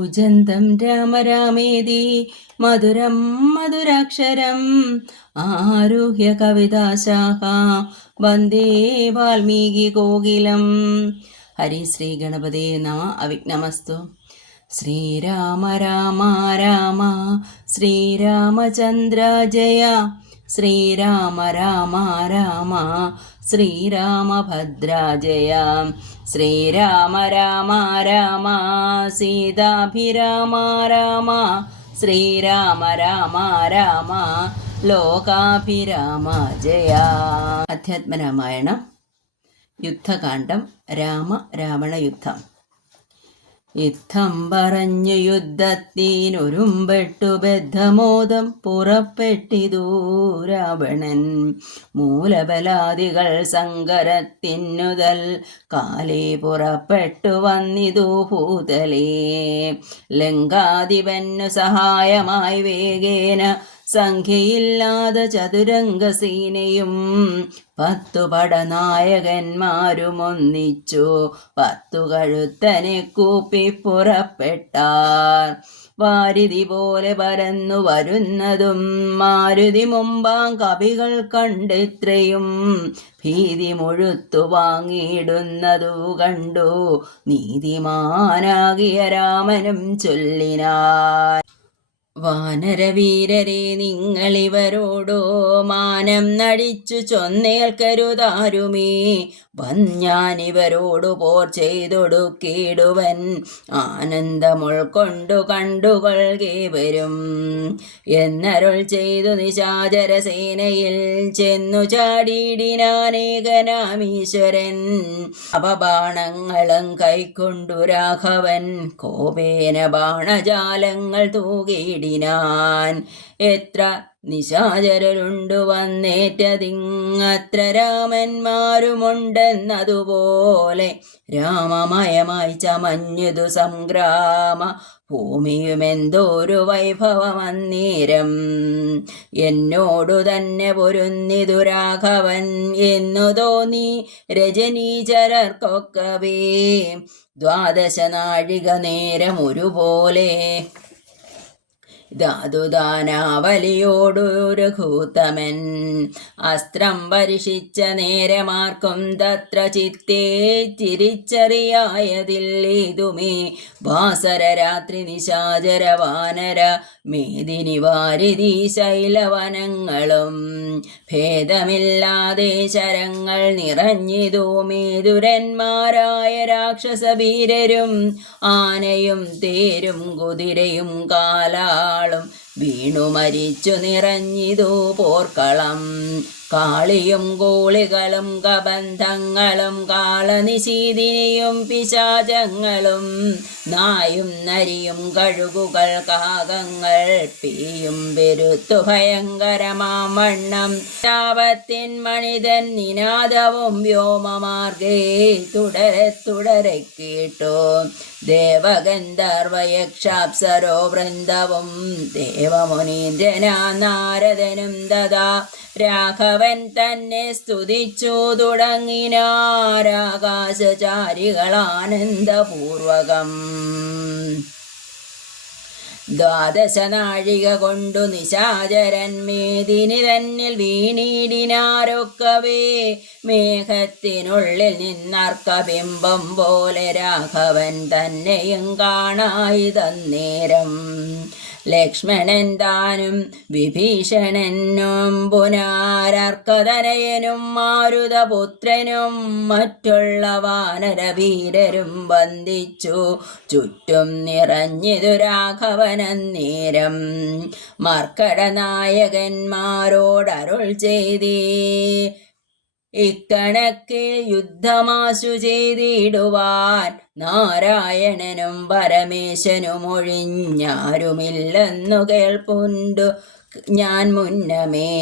കൂജന്തം രാമ രാമേതി മധുരം മധുരാക്ഷരം ആരുഹ്യ കവിതാശാഖ വന്ദേ വാൽമീകി കോകിലം. ഹരി ശ്രീ ഗണപതേ നമ. അവിഘ്നമസ്തു. ശ്രീരാമ രാമ രാമ ശ്രീരാമചന്ദ്ര ജയ ശ്രീരാമ രാമ രാമ ശ്രീരാമഭദ്ര ജയ ശ്രീരാമ രാമ രാമ സീതാഭിരാമ രാമ ശ്രീരാമ രാമ രാമ ലോകാഭിരാമ ജയ. അധ്യാത്മരാമായണം യുദ്ധകാന്ഡം. രാവണ യുദ്ധം. യുദ്ധം പറഞ്ഞു യുദ്ധത്തിനൊരുമ്പെട്ടു ബദ്ധമോദം പുറപ്പെട്ടിതു രാവണൻ. മൂലബലാദികൾ സങ്കരത്തിനുതൽ കാലേ പുറപ്പെട്ടു വന്നിതു ഭൂതലേ. ലങ്കാധിപന്നു സഹായമായി വേഗേന സംഖ്യയില്ലാതെ ചതുരംഗസേനയും 10 പടനായകന്മാരുമൊന്നിച്ചു 10 കഴുത്തനെ കൂപ്പി പുറപ്പെട്ടാർ. വാരിധി പോലെ പരന്നു വരുന്നതും മാരുതി മുമ്പാം കവികൾ കണ്ടിത്രയും ഭീതി മുഴുത്തു വാങ്ങിയിടുന്നതു കണ്ടു നീതിമാനാകിയ രാമനും ചൊല്ലിനാൻ. വാനരവീരരെ നിങ്ങളിവരോടോ മാനം നടിച്ചു ചൊന്നേൽക്കരുതാരുമേ. ഞാനിവരോടു പോർ ചെയ്തൊടുക്കിടുവൻ ആനന്ദമുൾക്കൊണ്ടു കണ്ടുകൊള്ളുകെ വരും എന്നരുൾ ചെയ്തു നിശാചരസേനയിൽ ചെന്നു ചാടിയിടിനാനേകനാമീശ്വരൻ. അപബാണങ്ങളും കൈക്കൊണ്ടു രാഘവൻ കോപേന ബാണജാലങ്ങൾ തൂകിയിടിനാൻ. എത്ര നിശാചരരുണ്ടു വന്നേറ്റതിങ്ങത്ര രാമന്മാരുമുണ്ടെന്നതുപോലെ രാമമയമായി ചമഞ്ഞതു സംഗ്രാമ ഭൂമിയുമെന്തോരു വൈഭവമന്നേരം. എന്നോടു തന്നെ പൊരുന്നിതു രാഘവൻ എന്നു തോന്നി രജനീചരർക്കൊക്കവേ. 12 നാഴിക നേരം ഒരുപോലെ ധാതുദാനാവലിയോടു രഘൂത്തമൻ. അസ്ത്രം പരിഷിച്ച നേരമാർക്കും തത്ര ചിത്തേ തിരിച്ചറിയായതില്ലേതുമേ. വാസര രാത്രി നിശാചര വാനര മേദിനി വാരിധി ശൈലവനങ്ങളും ഭേദമില്ലാതെ ശരങ്ങൾ നിറഞ്ഞിതു മേതുരന്മാരായ രാക്ഷസവീരരും ആനയും തേരും കുതിരയും കാലാളും വീണു മരിച്ചു നിറഞ്ഞിതു പോർക്കളം. കാളിയും കൂളികളും കബന്ധങ്ങളും കാളനിശീതിനിയും പിശാചങ്ങളും നായും നരിയും കഴുകുകൾ കാകങ്ങൾ പീയും പെരുത്തു ഭയങ്കരമാം വണ്ണം. ശാപത്തിൻ മണിതൻ നിനാദവും വ്യോമമാർഗേ തുടരെ കേട്ടു. ദേവഗന്ധർവയക്ഷാപ്സരോ വൃന്ദവും ദേവമുനീന്ദ്രനാ നാരദനും ദദാ രാഘവൻ തന്നെ സ്തുതിച്ചു തുടങ്ങിനാരാകാശചാരികളാനന്ദപൂർവകം. 12 നാഴിക കൊണ്ടു നിശാചരൻ മേദിനി തന്നിൽ വീണിടിനാരൊക്കവേ. മേഘത്തിനുള്ളിൽ നിന്നർക്കബിംബം പോലെ രാഘവൻ തന്നെയും കാണായി തന്നേരം. ലക്ഷ്മണൻ താനും വിഭീഷണനും പുനാരർക്കതനയനും മാരുതപുത്രനും മറ്റുള്ള വാനരവീരരും വന്ദിച്ചു ചുറ്റും നിറഞ്ഞിതു രാഘവനന്നേരം. മർക്കടനായകന്മാരോടരുൾ ചെയ്തേ ഇക്കണക്കെ യുദ്ധമാശു ചെയ്തിടുവാൻ നാരായണനും പരമേശനും ഒഴിഞ്ഞാരുമില്ലെന്നു കേൾപ്പുണ്ടു ഞാൻ മുന്നമേ.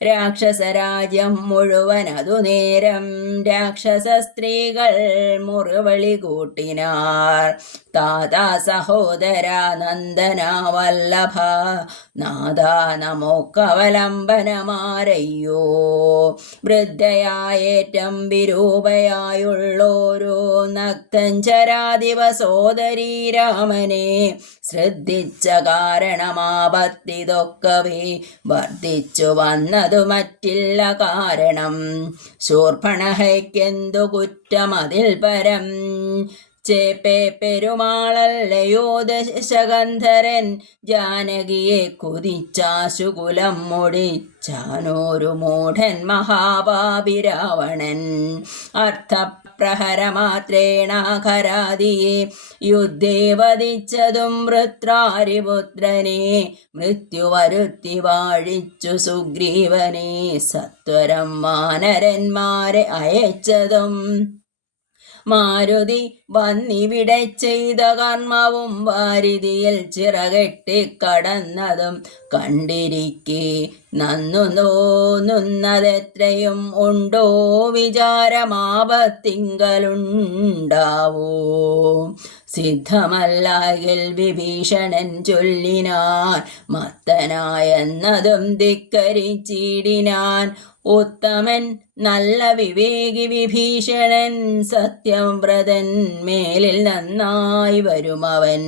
രാക്ഷസരാജ്യം മുഴുവൻ അതു നേരം രാക്ഷസ സ്ത്രീകൾ മുറിവിളി കൂട്ടിനാർ. താതാ സഹോദര നന്ദന വല്ലഭ നാഥ നമുക്കവലംബനമാരയ്യോ. വൃദ്ധയായേറ്റം വിരൂപയായുള്ളോരോ നക്തഞ്ചരാധിപ സോദരീ രാമനെ ശ്രദ്ധിച്ച കാരണമാപത്തിതൊക്കവേ വർദ്ധിച്ചു വന്നതു മറ്റില്ല കാരണം. ശൂർപ്പണഹയ്ക്കെന്തു കുറ്റമതിൽ പരം ചേപ്പേ പെരുമാളല്ലയോ ദശകന്ധരൻ ജാനകിയെ കുതിച്ചാശുകുലം മുടിച്ചാനോരു മൂഢൻ മഹാപാപി രാവണൻ. അർത്ഥപ്രഹരമാത്രേണ ഖരാദിയെ യുദ്ധേ വധിച്ചതും വൃത്രാരിപുത്രനെ മൃത്യു വരുത്തി വാഴിച്ചു സുഗ്രീവനെ സത്വരം വാനരന്മാരെ അയച്ചതും മാരുതി വന്നിവിടെ ചെയ്ത കർമ്മവും വാരിതിയിൽ ചിറകെട്ടി കടന്നതും കണ്ടിരിക്കെ നന്നു തോന്നുന്നതെത്രയും ഉണ്ടോ വിചാരമാപത്തിങ്കലുണ്ടാവോ. സിദ്ധമല്ലാകിൽ വിഭീഷണൻ ചൊല്ലിനാൻ മത്തനായെന്നതും ധിക്കരിച്ചിടിനാൻ. ഉത്തമൻ നല്ല വിവേകി വിഭീഷണൻ സത്യവ്രതൻ മേലിൽ നന്നായി വരുമവൻ.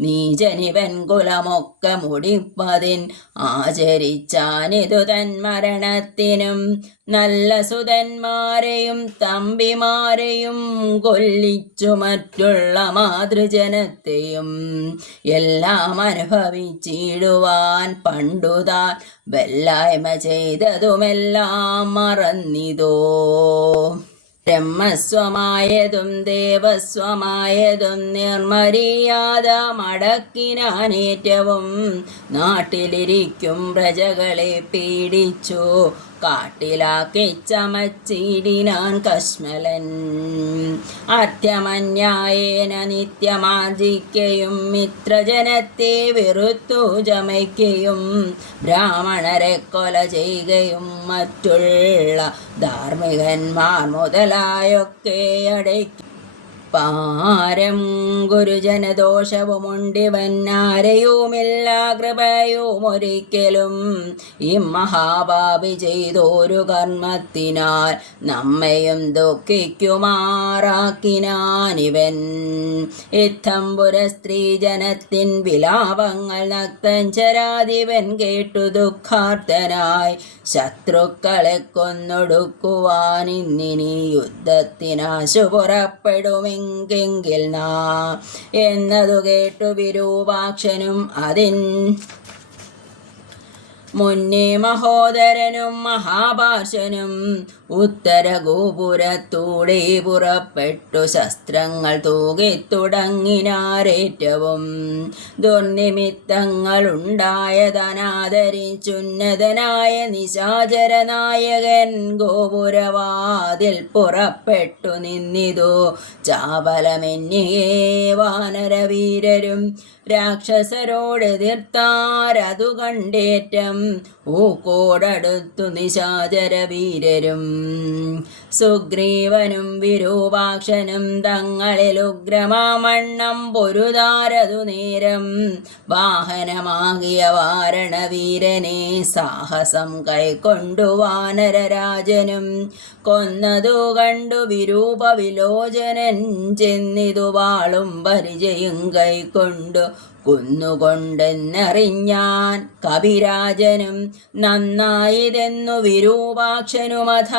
നീചനിവൻ കുലമൊക്കെ മുടിപ്പതിൻ ആചരിച്ചാനിതു തൻ മരണത്തിനും നല്ല സുതന്മാരെയും തമ്പിമാരെയും കൊല്ലിച്ചു മറ്റുള്ള മാതൃജനത്തെയും എല്ലാം അനുഭവിച്ചിടുവാൻ പണ്ടുതാൻ വല്ലായ്മ ചെയ്തതുമെല്ലാം മറന്നിതോ. ബ്രഹ്മസ്വമായതും ദേവസ്വമായതും നിർമര്യാദ മടക്കിനാനേറ്റവും നാട്ടിലിരിക്കും പ്രജകളെ പീഡിച്ചു കാട്ടിലാക്കി ചമച്ചിടിനാൻ കശ്മലൻ. അർത്ഥമന്യായേന നിത്യമാർജിക്കയും മിത്രജനത്തെ വെറുത്തു ചമയ്ക്കയും ബ്രാഹ്മണരെ കൊല ചെയ്യുകയും മറ്റുള്ള ധാർമ്മികന്മാർ മുതലായൊക്കെ അടയ്ക്കും. പാരം ഗുരുജനദോഷവുമുണ്ടിവൻ ആരെയുമില്ല കൃപയും ഒരിക്കലും. ഈ മഹാപാപി ചെയ്തോരു കർമ്മത്തിനാൽ നമ്മയും ദുഃഖിക്കുമാറാക്കിനാനിവൻ. ഇത്തംപുര സ്ത്രീജനത്തിൻ വിലാപങ്ങൾ നക്തഞ്ചരാധിപൻ കേട്ടു ദുഃഖാർത്തനായി ശത്രുക്കളെ കൊന്നൊടുക്കുവാനിന്നിനി യുദ്ധത്തിനാശു പുറപ്പെടുമെങ്കിൽ എന്നതു കേട്ടു വിരൂപാക്ഷനും അതിൻ മുന്നേ മഹോദരനും മഹാഭാഷനും ഉത്തര ഗോപുരത്തൂടെ പുറപ്പെട്ടു ശസ്ത്രങ്ങൾ തൂകിത്തുടങ്ങിനാരേറ്റവും. ദുർനിമിത്തങ്ങളുണ്ടായതനാദരിച്ചുന്നതനായ നിശാചരനായകൻ ഗോപുരവാതിൽ പുറപ്പെട്ടു നിന്നിതു ചാപലമെന്നിയേ വാനരവീരരും രാക്ഷസരോടെതിർത്താരതു കണ്ടേറ്റം ഊക്കോടടുത്തു നിശാചരവീരരും. സുഗ്രീവനും വിരൂപാക്ഷനും തങ്ങളിൽ ഉഗ്രമാമണ്ണം പൊരുതാരതു നേരം വാഹനമാകിയ വാരണവീരനെ സാഹസം കൈക്കൊണ്ടു വാനരരാജനും കൊന്നതു കണ്ടു വിരൂപ വിലോചനൻ ചെന്നിതു വാളും പരിചയും കൈക്കൊണ്ടു കുന്നുകൊണ്ടെന്നറിഞ്ഞാൻ കപിരാജനും. നന്നായിതെന്നു വിരൂപാക്ഷനുമഥ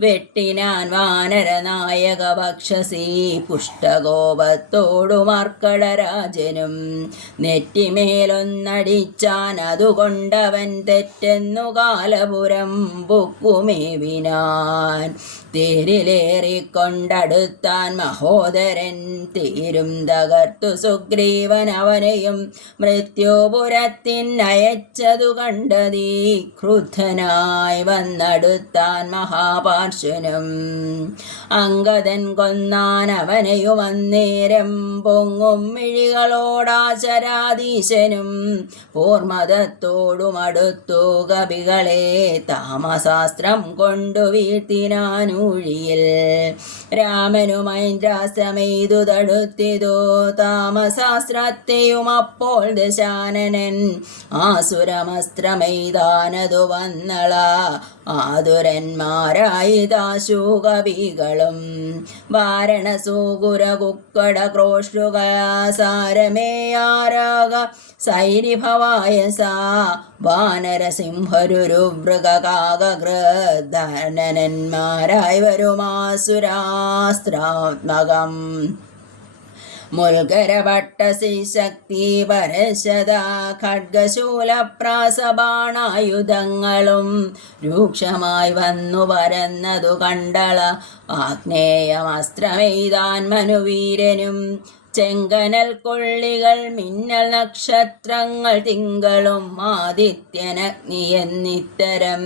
വെട്ടിനാൻ വാനരനായക വക്ഷസി പുഷ്ടകോപത്തോടു മർക്കടരാജനും. നെറ്റിമേലൊന്നടിച്ചാൻ അതുകൊണ്ടവൻ തെറ്റെന്നു കാലപുരം പൊക്കുമേവിനാൻ. തേരിലേറിക്കൊണ്ടടുത്താൻ മഹോദരൻ തേരും തകർത്തു സുഗ്രീവൻ അവനെയും മൃത്യുപുരത്തിനയച്ചതു കണ്ടതീ ക്രുദ്ധനായി വന്നടുത്താൻ മഹാപാർ പാർശ്വനും. അംഗദൻ കൊന്നാൻ അവനെയും അന്നേരം പൊങ്ങും മിഴികളോടാചരാധീശനും പൂർമദത്തോടുമടുത്തു കവികളെ താമശാസ്ത്രം കൊണ്ടു വീഴ്ത്തിനാനൂഴിയിൽ. രാമനുമൈന്ദ്രാസ്ത്രമെയ്തു തടുത്തിതു താമശാസ്ത്രത്തെയും അപ്പോൾ ദശാനനൻ ആസുരമസ്ത്രമെയ്താനതു വന്നള ആതുരന്മാരായി ദാശുകവികളും. വാരണസൂകുര കുക്കട ക്രോഷ്ടുകാസാരമേയാരാക സൈരിഭവായസാ വാനരസിംഹരുരുമൃഗകാകൃധനന്മാരായി വരുമാസുരാസ്ത്രാത്മകം. മുൽഗരഭട്ടശക്തി പരശത ഖഡ്ഗശൂലപ്രാസബാണായുധങ്ങളും രൂക്ഷമായി വന്നു പരന്നതു കണ്ടള ആഗ്നേയമസ്ത്രമെയ്താൻ മനുവീരനും. ചെങ്കനൽ കൊള്ളികൾ മിന്നൽ നക്ഷത്രങ്ങൾ തിങ്കളും ആദിത്യനഗ്നി എന്നിത്തരം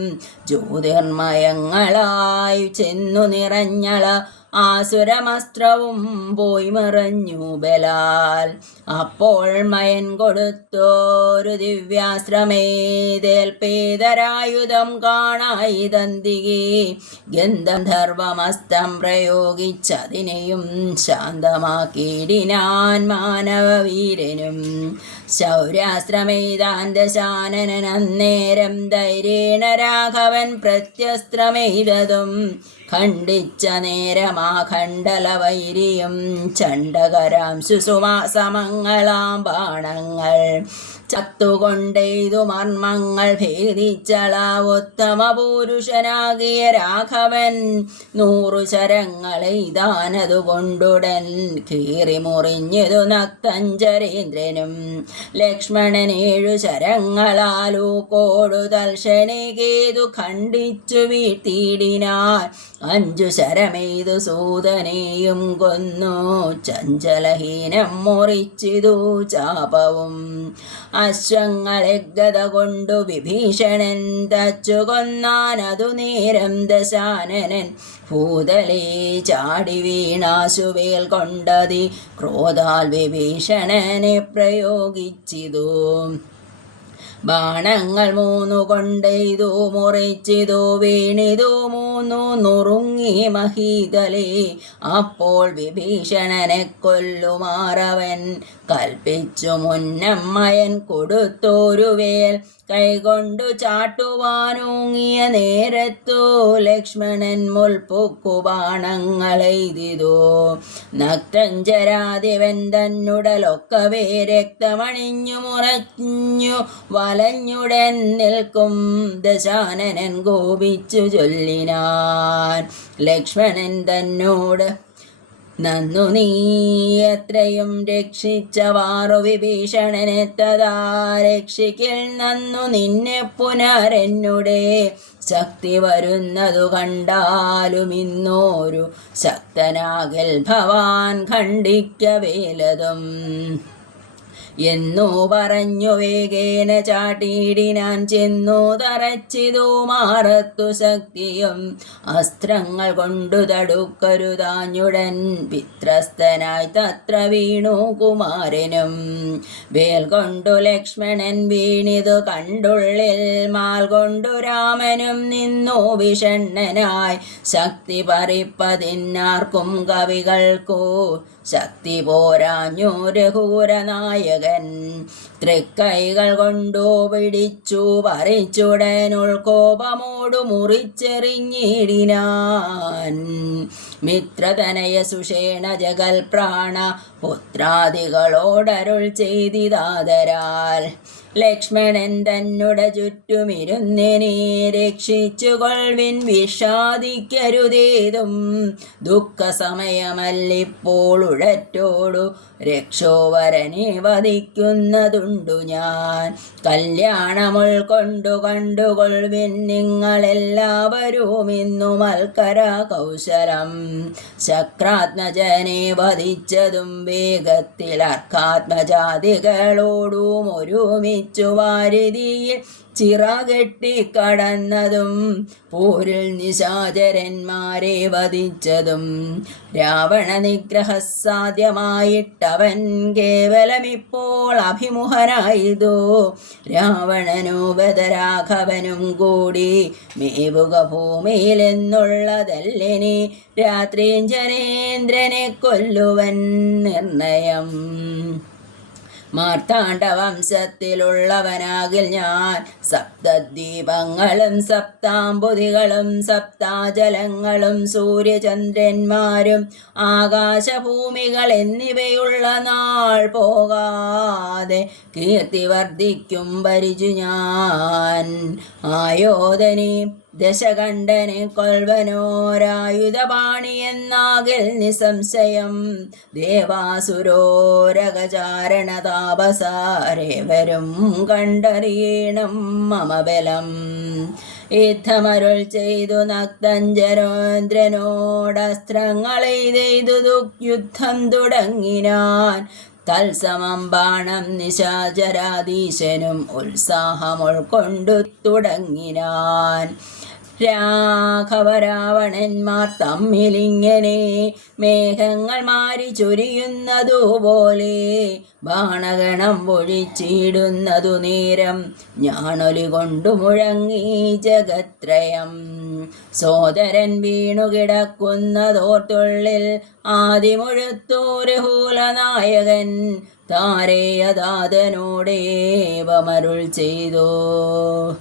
ജ്യോതിർമയങ്ങളായി ചെന്നു നിറഞ്ഞള ആസുരമസ്ത്രവും പോയി മറഞ്ഞു ബലാൽ. അപ്പോൾ മയൻ കൊടുത്തോരു ദിവ്യാസ്ത്രമേതേൽപേതരായുധം കാണായി ദന്തികെ ഗന്ധർവമസ്തം പ്രയോഗിച്ചതിനെയും ശാന്തമാക്കിയിടിനാൻ മാനവവീരനും. ശൗര്യാസ്ത്രമെയ്താൻ ദശാനനൻ അന്നേരം ധൈര്യേണ രാഘവൻ പ്രത്യസ്ത്രമെയ്തതും ഖണ്ഡിച്ച നേരമാഖണ്ഡലവൈരിയും ചണ്ഡകരാം സുസുമാസമങ്ങളാം ബാണങ്ങൾ ചത്തുകൊണ്ടെയ്തു മർമ്മങ്ങൾ ഭേദിച്ചള ഉത്തമ പുരുഷനാകിയ രാഘവൻ 100 ശരങ്ങളെയ്താനതുകൊണ്ടുടൻ കീറി മുറിഞ്ഞതു നക്തഞ്ചരേന്ദ്രനും. ലക്ഷ്മണൻ 7 ശരങ്ങളാലു കോടു തൽക്ഷണികേതു ഖണ്ഡിച്ചു വീഴ്ത്തിയിടിനാൻ 5 ശരമെയ്തു സൂതനെയും കൊന്നു ചഞ്ചലഹീനം മുറിച്ചിതു ചാപവും. അശ്വങ്ങളെ ഗദ കൊണ്ടു വിഭീഷണൻ തച്ചു കൊന്നാനതു നേരം ദശാനനൻ ഭൂതലേ ചാടി വീണാശുവേൽ കൊണ്ടതി ക്രോധാൽ വിഭീഷണനെ പ്രയോഗിച്ചിതു. ബാണങ്ങൾ 3 കൊണ്ടെയ്തു മുറിച്ചിതു വീണിതു 3 നുറുങ്ങി മഹീതലേ. അപ്പോൾ വിഭീഷണനെ കൊല്ലുമാറവൻ കൽപ്പിച്ചു മുന്നമ്മയൻ കൊടുത്തോരു വേൽ കൈകൊണ്ടു ചാട്ടുവാനൂങ്ങിയ നേരത്തു ലക്ഷ്മണൻ മുൾപ്പൊക്കു ബാണങ്ങളെയ്തിതു. നക്തഞ്ചരാദിവൻ തന്നുടലൊക്കവേ രക്തമണിഞ്ഞു മുറഞ്ഞു വലഞ്ഞുടൻ നിൽക്കും ദശാനനൻ കോപിച്ചു ചൊല്ലിനാൻ ലക്ഷ്മണൻ തന്നോട് നന്നു നീ എത്രയും രക്ഷിച്ചവാറു വിഭീഷണനെ തഥാ രക്ഷിക്കൽ നന്നു നിന്നെ പുനരെന്നുടെ ശക്തി വരുന്നതു കണ്ടാലും ഇന്നോരു ശക്തനാകൽ ഭവാൻ ഖണ്ഡിക്കവേലതും എന്നു പറഞ്ഞു വേഗേന ചാട്ടിയിടിനാൻ ചെന്നു തറച്ചിതു മാറത്തു ശക്തിയും അസ്ത്രങ്ങൾ കൊണ്ടു തടുക്കരുതാഞ്ഞുടൻ പിത്രസ്തനായി തത്ര വീണു കുമാരനും. വേൽ കൊണ്ടു ലക്ഷ്മണൻ വീണിതു കണ്ടുള്ളിൽ മാൽ കൊണ്ടു രാമനും നിന്നു വിഷണ്ണനായി ശക്തി പറിപ്പതിന്നാർക്കും കവികൾക്കു ശക്തി പോരാഞ്ഞു രഘുരനായകൻ. തൃക്കൈകൾ കൊണ്ടു പിടിച്ചു പറിച്ചുടൻ ഉൾക്കോപമോടു മുറിച്ചെറിഞ്ഞിടിനാൻ. മിത്രതനയ സുഷേണ ജഗൽ പ്രാണ പുത്രാദികളോടരുൾ ചെയ്തിതാദരാൽ ലക്ഷ്മണൻ തന്നുട ചുറ്റുമിരുന്നിനെ രക്ഷിച്ചുകൊൾവിൻ വിഷാദിക്കരുതേതും ദുഃഖസമയമല്ലിപ്പോൾ ഉഴറ്റോടു രക്ഷോവരനെ വധിക്കുന്നതുണ്ടു ഞാൻ. കല്യാണമുൾക്കൊണ്ടു കണ്ടുകൊൾവിൻ നിങ്ങളെല്ലാവരും ഇന്നു മൽക്കര കൗശലം. ശക്രാത്മജനെ വധിച്ചതും വേഗത്തിൽ അർക്കാത്മജാതികളോടും ഒരുമിച്ചു വാരിതിയിൽ ചിറകെട്ടിക്കടന്നതും പോരിൽ നിശാചരന്മാരെ വധിച്ചതും രാവണ നിഗ്രഹസാധ്യമായിട്ടവൻ കേവലമിപ്പോൾ അഭിമുഖനായതോ രാവണനോ ബദരാഘവനും കൂടി മേവുക ഭൂമിയിലെന്നുള്ളതല്ലിനി രാത്രിഞ്ജനേന്ദ്രനെ കൊല്ലുവൻ നിർണയം. മാർത്താണ്ഡവംശത്തിലുള്ളവനാകിൽ ഞാൻ സപ്തദ്വീപങ്ങളും സപ്താംബുധികളും സപ്താജലങ്ങളും സൂര്യചന്ദ്രന്മാരും ആകാശഭൂമികൾ എന്നിവയുള്ള നാൾ പോകാതെ കീർത്തി വർദ്ധിക്കും ഭരിച്ചു ഞാൻ. ആയോധനി ദശകണ്ഠനെ കൊൽവനോരായുധപാണി എന്നാകിൽ നിസംശയം ദേവാസുരോരകചാരണ താപസാരേവരും കണ്ടറിയണം മമബലം. യുദ്ധമരുൾ ചെയ്തു നക്തഞ്ജരോന്ദ്രനോടസ്ത്രങ്ങളെയ്തു യുദ്ധം തുടങ്ങിനാൻ. തത്സമം ബാണം നിശാചരാധീശനും ഉത്സാഹം ഉൾക്കൊണ്ടു തുടങ്ങിനാൻ. രാഘവരാവണന്മാർ തമ്മിലിങ്ങനെ മേഘങ്ങൾ മാറി ചൊരിയുന്നതുപോലെ ബാണഗണം ഒഴിച്ചിടുന്നതു നേരം ഞാനൊലി കൊണ്ടു മുഴങ്ങി ജഗത്രയം. സോദരൻ വീണുകിടക്കുന്നതോർത്തുള്ളിൽ ആദിമുഴുത്തൂരഹൂലനായകൻ താരേയദാതനോടേവമരുൾ ചെയ്തോ.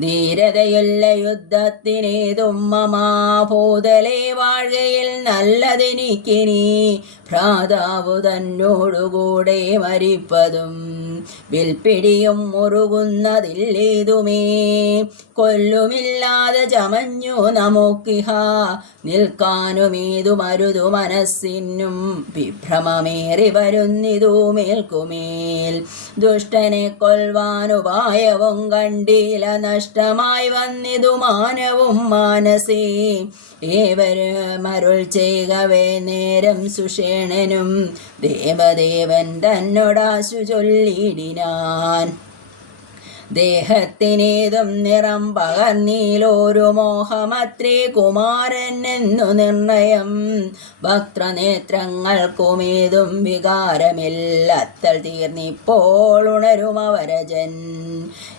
ധീരതയുള്ള യുദ്ധത്തിനേതും മമാഭൂതലേ വാഴ്കയിൽ നല്ലതെനിക്കിനി ഭ്രാതാവു തന്നോടുകൂടെ മരിപ്പതും വിൽപ്പിടിയും മുറുകുന്നതില്ലേതുമേ. കൊല്ലുമില്ലാതെ ചമഞ്ഞു നമുക്കിഹ നിൽക്കാനുമേതു മരുതു മനസ്സിനും വിഭ്രമമേറി വരുന്നിതു മേൽക്കുമേൽ. ദുഷ്ടനെ കൊൽവാനുപായവും കണ്ടില നഷ്ടമായി വന്നിതു മാനവും മാനസേ. ഏവരുമരുൾ ചെയ്യവേ നേരം സുഷേണനും ദേവദേവൻ തന്നോടാശു ചൊല്ലിടിനാൻ. ദേഹത്തിനേതും നിറം പകർന്നീലോരു മോഹമത്രേ കുമാരൻ എന്നു നിർണയം. വക്രനേത്രങ്ങൾക്കുമേതും വികാരമില്ലത്തൽ തീർന്നിപ്പോൾ ഉണരുമവരജൻ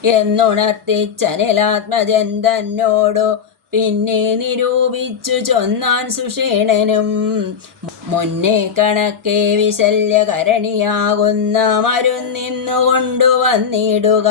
എന്നുണർത്തിച്ചനിലാത്മജൻ തന്നോടു പിന്നെ നിരൂപിച്ചു ചൊന്നാൻ സുഷേണനും. മുന്നേ കണക്കെ വിശല്യകരണിയാകുന്ന മരുന്നിന്നു കൊണ്ടുവന്നിടുക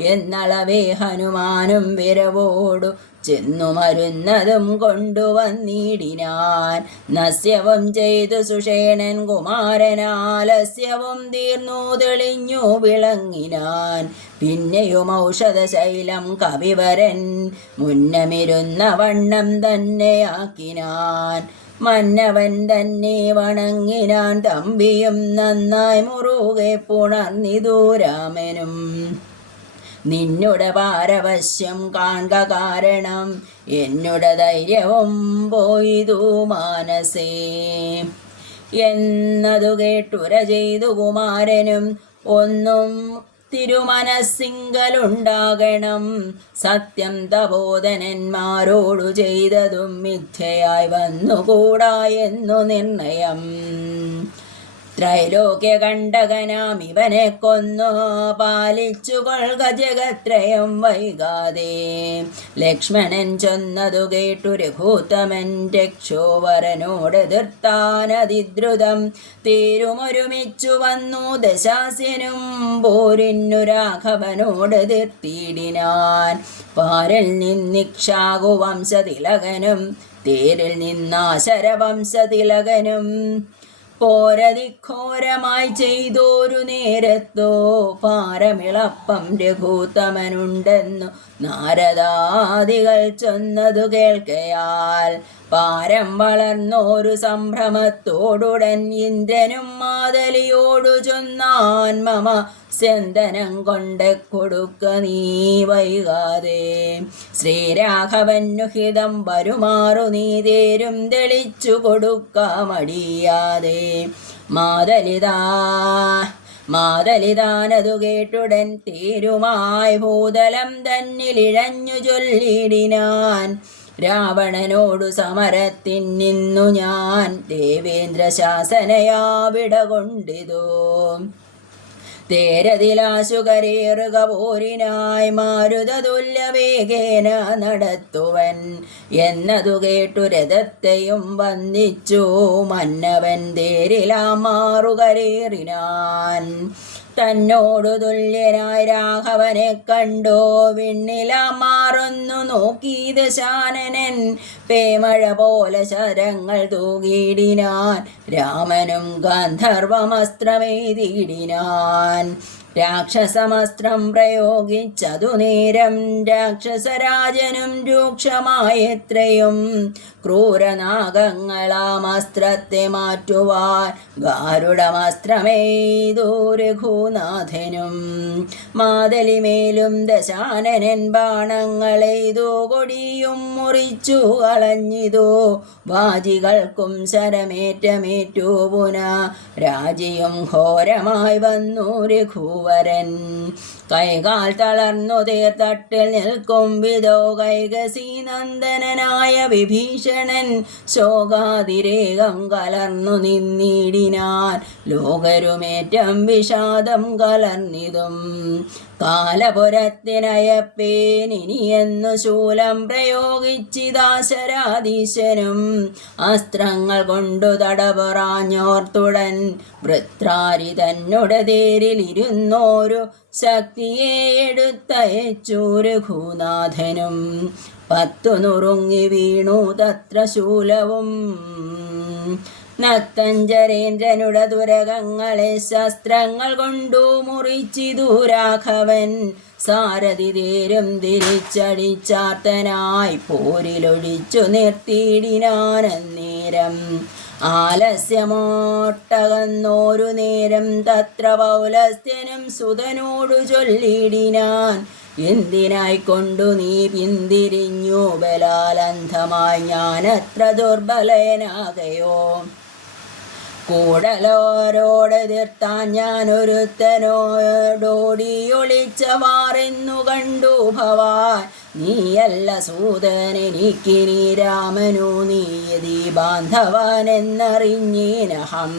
എന്നളവേ ഹനുമാനും വിരവോടു ചെന്നു മരുന്നതും കൊണ്ടുവന്നിടിനാൻ. നസ്യവും ചെയ്തു സുഷേണൻ കുമാരനാലസ്യവും തീർന്നു തെളിഞ്ഞു വിളങ്ങിനാൻ. പിന്നെയും ഔഷധശൈലം കവിവരൻ മുന്നമിരുന്ന വണ്ണം തന്നെയാക്കിനാൻ. മന്നവൻ തന്നെ വണങ്ങിനാൻ തമ്പിയും നന്നായി മുറുകെ പുണർന്നിതു രാമനും. നിന്നുടെ പാരവശ്യം കാൺക കാരണം എന്നുടെ ധൈര്യവും പോയിതു മാനസേ എന്നതു കേട്ടുര ചെയ്തു കുമാരനും. ഒന്നും തിരുമനസ്സിങ്കലുണ്ടാകണം സത്യം തപോധനന്മാരോടു ചെയ്തതും മിഥ്യയായി വന്നുകൂടാ എന്നു നിർണയം. ത്രൈലോക്യകണ്ടകനാം ഇവനെ കൊന്നു പാലിച്ചു കൊൾക ജഗത്രയം വൈകാതെ. ലക്ഷ്മണൻ ചൊന്നതു കേട്ടു രഘൂത്തമൻ രക്ഷോവരനോടെതിർത്താനതിദ്രുതം തീരുമൊരുമിച്ചു വന്നു ദശാസ്യനും പോരിന്നു രാഘവനോടെതിർത്തിയിടിനാൻ. പാരിൽ നിന്നിക്ഷാകു വംശതിലകനും തേരിൽ നിന്നാശരവംശതിലകനും പോരതിഘോരമായി ചെയ്തോരു നേരത്തോ പാരമിളപ്പം രഘൂത്തമനുണ്ടെന്നു നാരദാദികൾ ചൊന്നതു കേൾക്കയാൽ പാരം വളർന്നോരു സംഭ്രമത്തോടുടൻ ഇന്ദ്രനും മാതലിയോടു ചൊന്നാൻ മമ സ്യന്തനം കൊണ്ടു കൊടുക്ക നീ വൈകാതെ. ശ്രീരാഘവന്നു ഹിതം വരുമാറു നീ തേരും തെളിച്ചു കൊടുക്ക മടിയാതെ. മാതലിതാ മാതലിതാനതു കേട്ടുടൻ തേരുമായി ഭൂതലം തന്നിലിഴഞ്ഞു ചൊല്ലിടിനാൻ. രാവണനോടു സമരത്തിൻ നിന്നു ഞാൻ ദേവേന്ദ്ര ശാസനയാവിട കൊണ്ടിതോ. തേരതിലാശുകരേറുക പോരിനായി മാരുതതുല്യ വേഗേന നടത്തുവൻ എന്നതു കേട്ടു രഥത്തെയും വന്ദിച്ചു മന്നവൻ തേരിലാമാറുകരേറിനാൻ. തന്നോടു തുല്യനായി രാഘവനെ കണ്ടോ വിണ്ണിലാമാറൊന്നു നോക്കി ദശാനനൻ. പേമഴ പോലെ ശരങ്ങൾ തൂകിയിടിനാൻ രാമനും ഗാന്ധർവമസ്ത്രമെയ്തിടിനാൻ. രാക്ഷസമസ്ത്രം പ്രയോഗിച്ചതു നേരം രാക്ഷസരാജനും രൂക്ഷമായെത്രയും. ക്രൂരനാഗങ്ങളാമസ്ത്രത്തെ മാറ്റുവാൻ ഗാരുഡമസ്ത്രമെയ്തു രഘുനാഥനും. മാതലിമേലും ദശാനനൻ ബാണങ്ങളെയ്തു കൊടിയും മുറിച്ചു കളഞ്ഞിതു. വാജികൾക്കും ശരമേറ്റമേറ്റു പുന രാജിയും ഘോരമായി വന്നു രഘുവരൻ. കൈകാൽ തളർന്നു തേർത്തട്ടിൽ നിൽക്കും വിധോ കൈകസീനന്ദനായ വിഭീഷണൻ ശോകാതിരേകം കലർന്നു നിന്നിടിനാൻ. ലോകരുമേറ്റം വിഷാദം കലർന്നിതും. കാലപുരത്തിനയപ്പേനിനിയെന്നു ശൂലം പ്രയോഗിച്ചിദാശരാധീശനും. അസ്ത്രങ്ങൾ കൊണ്ടു തടപുറാഞ്ഞോർത്തുടൻ വൃത്രാരി തന്നുടെ തേരിലിരുന്നോരു ശക്തിയെ എടുത്തയച്ചു രഘുനാഥനും. 10 നുറുങ്ങി വീണു തത്ര ശൂലവും. നക്തഞ്ചരേന്ദ്രനുടെ തുരകങ്ങളെ ശസ്ത്രങ്ങൾ കൊണ്ടു മുറിച്ചിതു രാഘവൻ. സാരഥി തേരും തിരിച്ചടിച്ചാർത്തനായി പോരിലൊഴിച്ചു നിർത്തിയിടിനാനന്നേരം. ആലസ്യമോട്ടകന്നോരു നേരം തത്ര പൗലസ്ത്യനും സുതനോടു ചൊല്ലിടിനാൻ. എന്തിനായിക്കൊണ്ടു നീ പിന്തിരിഞ്ഞു ബലാലന്ധമായി ഞാനത്ര ദുർബലനാകയോ. കൂടലോരോടെതിർത്താൻ ഞാനൊരുത്തനോടോടിയൊളിച്ചവാറെന്നു കണ്ടു ഭവാൻ. നീയല്ല സൂതനെനിക്കിനി രാമനു നീയതി ബാന്ധവനെന്നറിഞ്ഞീനഹം.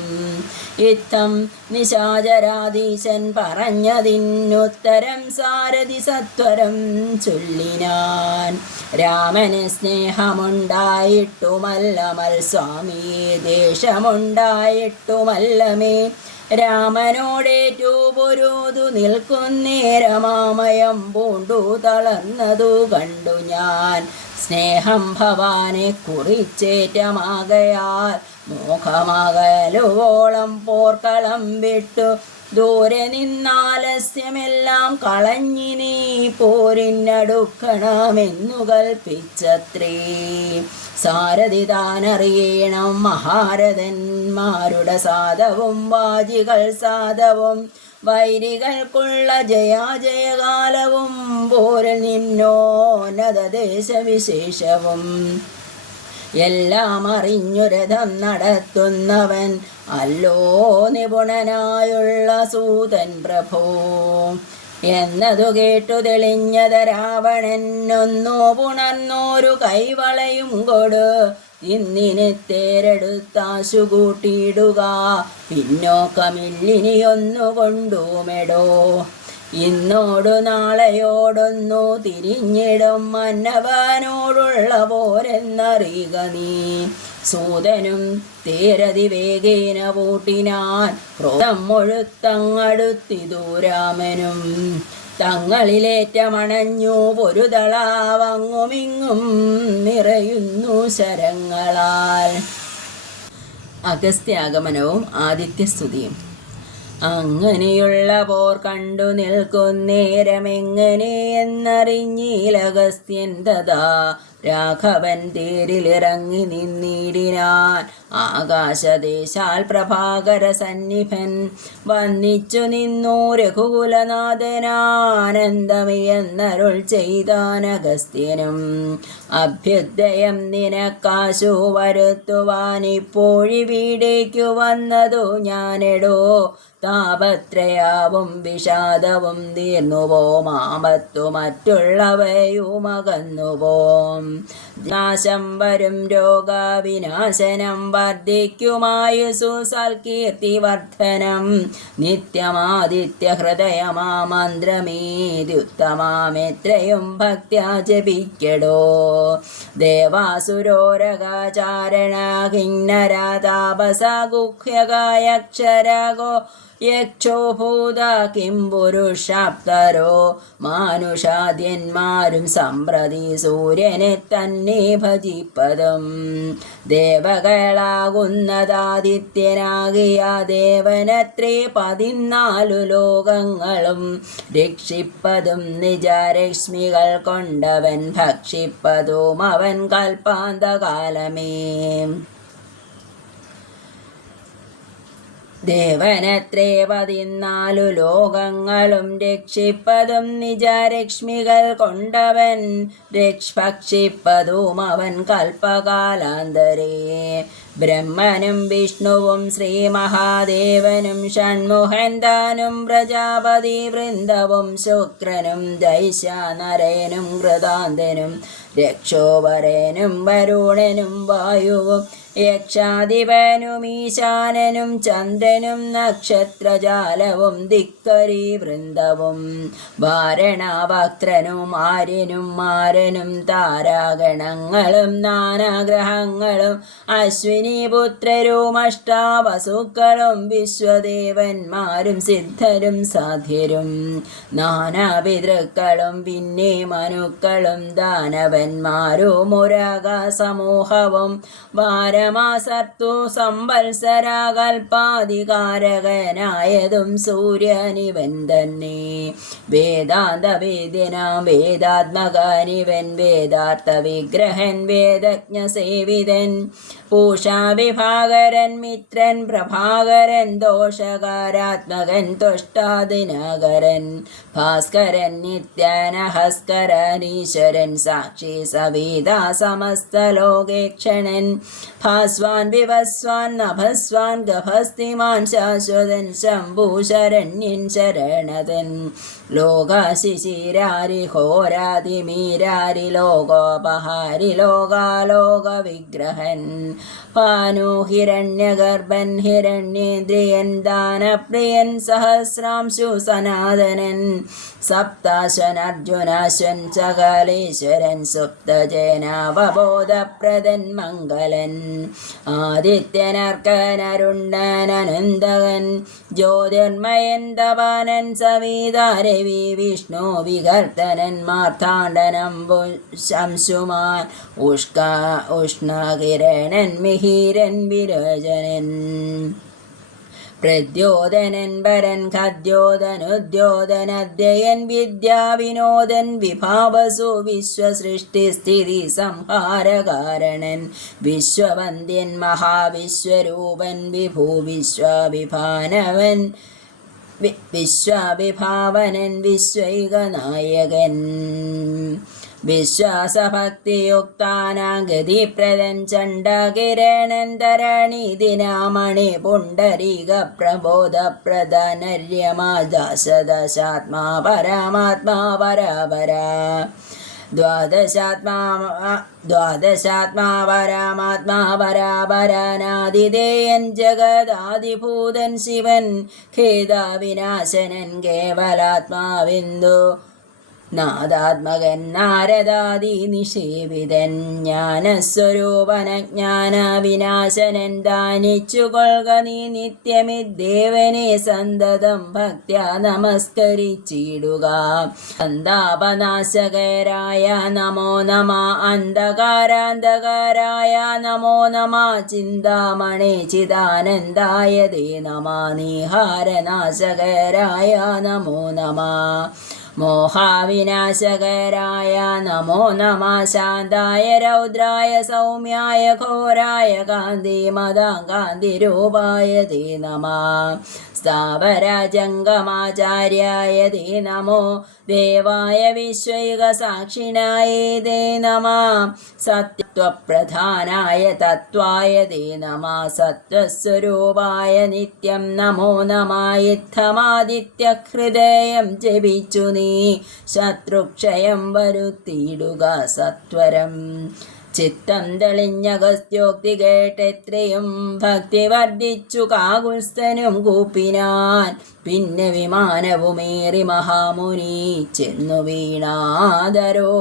ഇത്തം നിശാചരാധീശൻ പറഞ്ഞതിനുത്തരം സാരഥി സത്വരം ചൊല്ലിനാൻ. രാമന് സ്നേഹമുണ്ടായിട്ടുമല്ലമൽ സ്വാമിയെ ദേശമുണ്ടായിട്ടുമല്ലമേ. രാമനോടേറ്റു പൊരുതു നിൽക്കുന്നേരമാമയം പൂണ്ടു തളർന്നതു കണ്ടു ഞാൻ. സ്നേഹം ഭവാനെ കുറിച്ചേറ്റമാകയാൽ മോഹമകലുവോളം പോർക്കളം വിട്ടു ദൂരെ നിന്നാലസ്യമെല്ലാം കളഞ്ഞിനീ പോരിനടുക്കണമെന്നു കൽപ്പിച്ചത്രേ. സാരഥി താനറിയണം മഹാരഥന്മാരുടെ സാധവും വാജികൾ സാധവും. വൈരികൾക്കുള്ള ജയാജയകാലവും പോരിൽ നിന്നോന്നത ദേശവിശേഷവും. എല്ലാം അറിഞ്ഞു രഥം നടത്തുന്നവൻ അല്ലോ നിപുണനായുള്ള സൂതൻ പ്രഭോ. എന്നതു കേട്ടു തെളിഞ്ഞത രാവണൻ ഒന്നു പുണർന്നോരു കൈവളയും കൊടു. ഇന്നിനെ തേരെടുത്താശു കൂട്ടിയിടുക പിന്നോക്കമില്ലിനിയൊന്നു കൊണ്ടുമെടോ. ഇന്നോടു നാളെയോടൊന്നു തിരിഞ്ഞിടും മന്നവനോടുള്ള പോരെന്നറിയുക നീ. സൂതനും തേരതി വേഗേന പൂട്ടിനാൻ ക്രോധം മുഴുത്തങ്ങടുത്തിതു രാമനും. തങ്ങളിലേറ്റമണഞ്ഞു പൊരുതളാവങ്ങുമിങ്ങും നിറയുന്നു ശരങ്ങളാൽ. അഗസ്ത്യാഗമനവും ആദിത്യസ്തുതിയും. അങ്ങനെയുള്ള പോർ കണ്ടു നിൽക്കുന്നേരമെങ്ങനെയെന്നറിഞ്ഞീലഗസ്ത്യൻ തഥാ രാഘവൻ തേരിലിറങ്ങി നിന്നിടിനാൻ. ആകാശദേശാൽ പ്രഭാകര സന്നിഭൻ വന്നിച്ചു നിന്നു രഘുകുലനാഥനാനന്ദമിയെന്നരുൾ ചെയ്താനഗസ്ത്യനും. അഭ്യുദയം നിനക്കാശു വരുത്തുവാനിപ്പോഴിവിടേക്കു വന്നതു ഞാനെടോ. താപത്രയാവും വിഷാദവും തീർന്നുപോം, ആപത്തു മറ്റുള്ളവയുമകന്നുപോം. നാശം വരും രോഗവിനാശനം വർദ്ധിക്കുമായുസു സൽകീർത്തിവർദ്ധനം. നിത്യമാദിത്യഹൃദയമാമന്ത്രമേത്യുത്തമാമെത്രയും ഭക്ത്യാ ജപിക്കടോ. ദേവാസുരോരകാചാരണ കിന്നര താപസ ഗുഹ്യകായക്ഷരഗോ യക്ഷോ ഭൂത കിം പുരുഷാപ്തരോ മാനുഷാദ്യന്മാരും സമ്പ്രതി സൂര്യനെ തന്നെ ഭജിപ്പതും. ദേവകളാകുന്നതാദിത്യനാകിയ ദേവനത്രേ 14 ലോകങ്ങളും രക്ഷിപ്പതും നിജരശ്മികൾ കൊണ്ടവൻ ഭക്ഷിപ്പതും അവൻ കൽപ്പാന്തകാലമേ. ദേവനത്രേ 14 ലോകങ്ങളും രക്ഷിപ്പതും നിജരശ്മികൾ കൊണ്ടവൻ ഭക്ഷിപ്പതും അവൻ കൽപ്പകാലാന്തരേ. ബ്രഹ്മനും വിഷ്ണുവും ശ്രീ മഹാദേവനും ഷൺമുഖൻ താനും പ്രജാപതി വൃന്ദവും ശുക്രനും ദൈശ്യാനരയനും കൃതാന്തനും രക്ഷോവരനും വരുണനും വായുവും യക്ഷാധിപനും ഈശാനനും ചന്ദ്രനും നക്ഷത്രജാലവും ധിക്കരി വൃന്ദവും വാരണഭക്തനും ആര്യനും മാരനും താരാഗണങ്ങളും നാനാഗ്രഹങ്ങളും അശ്വിനി പുത്രരും അഷ്ടാവസുക്കളും വിശ്വദേവന്മാരും സിദ്ധരും സാധ്യരും നാനാപിതൃക്കളും പിന്നെ മനുക്കളും ദാനവന്മാരും മുരക സമൂഹവും വാരമാസർത്തു സംവത്സരാകൽപാധികാരകനായതും സൂര്യനിവൻ തന്നെ. വേദാന്തവേദ്യനാം വേദാത്മകനിവൻ വേദാർത്ഥ വിഗ്രഹൻ വേദജ്ഞസേവിതൻ പൂഷാവിഭാകരൻ മിത്രൻ പ്രഭാകരൻ ദോഷകാരാത്മകൻ ത്വഷ്ടാദിനകരൻ ഭാസ്കരൻ നിത്യനഹസ്കരൻ ഈശ്വരൻ സാക്ഷി സവിതാ സമസ്തലോകേക്ഷണൻ ഭാസ്വാൻ വിവസ്വാൻ നഭസ്വാൻ ഗഭസ്തിമാൻ ശാശ്വതൻ ശംഭൂശരണ്യൻ ശരണതൻ ലോകാശിശിരാരി ഘോരാതിമീരാരി ലോകോപഹാരി ലോകാലോക വിഗ്രഹൻ ഭാനു ഹിരണ്യഗർഭൻ ഹിരണ്യേന്ദ്രിയൻ ദാനപ്രിയൻ സഹസ്രാംശു സനാതനൻ സപ്താശനർജുനാശ്വൻ സകലേശ്വരൻ സുപ്തജനാവബോധപ്രദൻ മംഗലൻ ആദിത്യനർക്കനരുണ്ടനനന്ദകൻ ജ്യോതിർമയൻ തപാനൻ സവിതാരവി വിഷ്ണു വികർത്തനൻ മാർത്താണ്ഡനം ശംശുമാൻ ഉഷ്ണകിരണൻ മിഹിരൻ വിരജനൻ പ്രദ്യോതനൻ പരൻ ഖദ്യോതനുദ്യോതനദ്യയൻ വിദ്യാവിനോദൻ വിഭാവസു വിശ്വസൃഷ്ടിസ്ഥിതി സംഹാരകാരണൻ വിശ്വവന്ദ്യൻ മഹാവിശ്വരൂപൻ വിഭൂ വിശ്വവിഭാനവൻ വിശ്വവിഭാവനൻ വിശ്വൈകനായകൻ വിശ്വാസഭക്തിയുക്താനാം ഗതിപ്രദൻ ചണ്ഡകിരണൻ തരണി ദിനാമണി പുണ്ടരീക പ്രബോധപ്രദനര്യമാദാശദശാത്മാ പരമാത്മാ പരാപര ദ്വാദശാത്മാ പരമാത്മാ പരാപരനാദിദേയൻ ജഗദാദിഭൂതൻ ശിവൻ ഖേദവിനാശനൻ കേവലാത്മാവിന്ദു നാദാത്മകൻ നാരദാദി നിഷേവിതൻ ജ്ഞാനസ്വരൂപനജ്ഞാന വിനാശനൻ ദാനിച്ചുകൊള്ളുക നീ നിത്യമിദ്ദേവനെ സന്തതം ഭക്ത്യാ നമസ്കരിച്ചിടുക. സന്താപനാശകരായ നമോ നമ അന്ധകാരാന്ധകാരായ നമോ നമ ചിന്താമണി ചിദാനന്ദായ ദേ നമ നീഹാരനാശകരായ നമോ നമ മോഹാവിനാശകരായ നമോ നമഃ ശാന്തായ രൗദ്രായ സൗമ്യായ ഘോരായ കാന്തിമദാകാന്തിരൂപായ തേ നമഃ സ്ഥാവരജംഗമാചാര്യായ തേ നമോ ദേവായ വിശ്വൈകസാക്ഷിണായ തേ നമഃ സത്യത്വപ്രധാനായ തത്വായ തേ നമഃ സത്വസ്വരൂപായ നിത്യം നമോ നമഃ ഇത്തമാദിത്യഹൃദയം ജപിച്ചു നീ ശത്രുക്ഷയം വരുത്തിയിടുക സത്വരം ചിത്തം തെളിഞ്ഞഗസ്ത്യോക്തി കേട്ടെത്രയും ഭക്തി വർദ്ധിച്ചു കാകുൽസ്ഥനും കൂപ്പിനാൻ പിന്നെ വിമാനവുമേറി മഹാമുനി ചെന്നു വീണാദരോ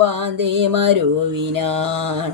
പാന്തി മരുവിനാൻ.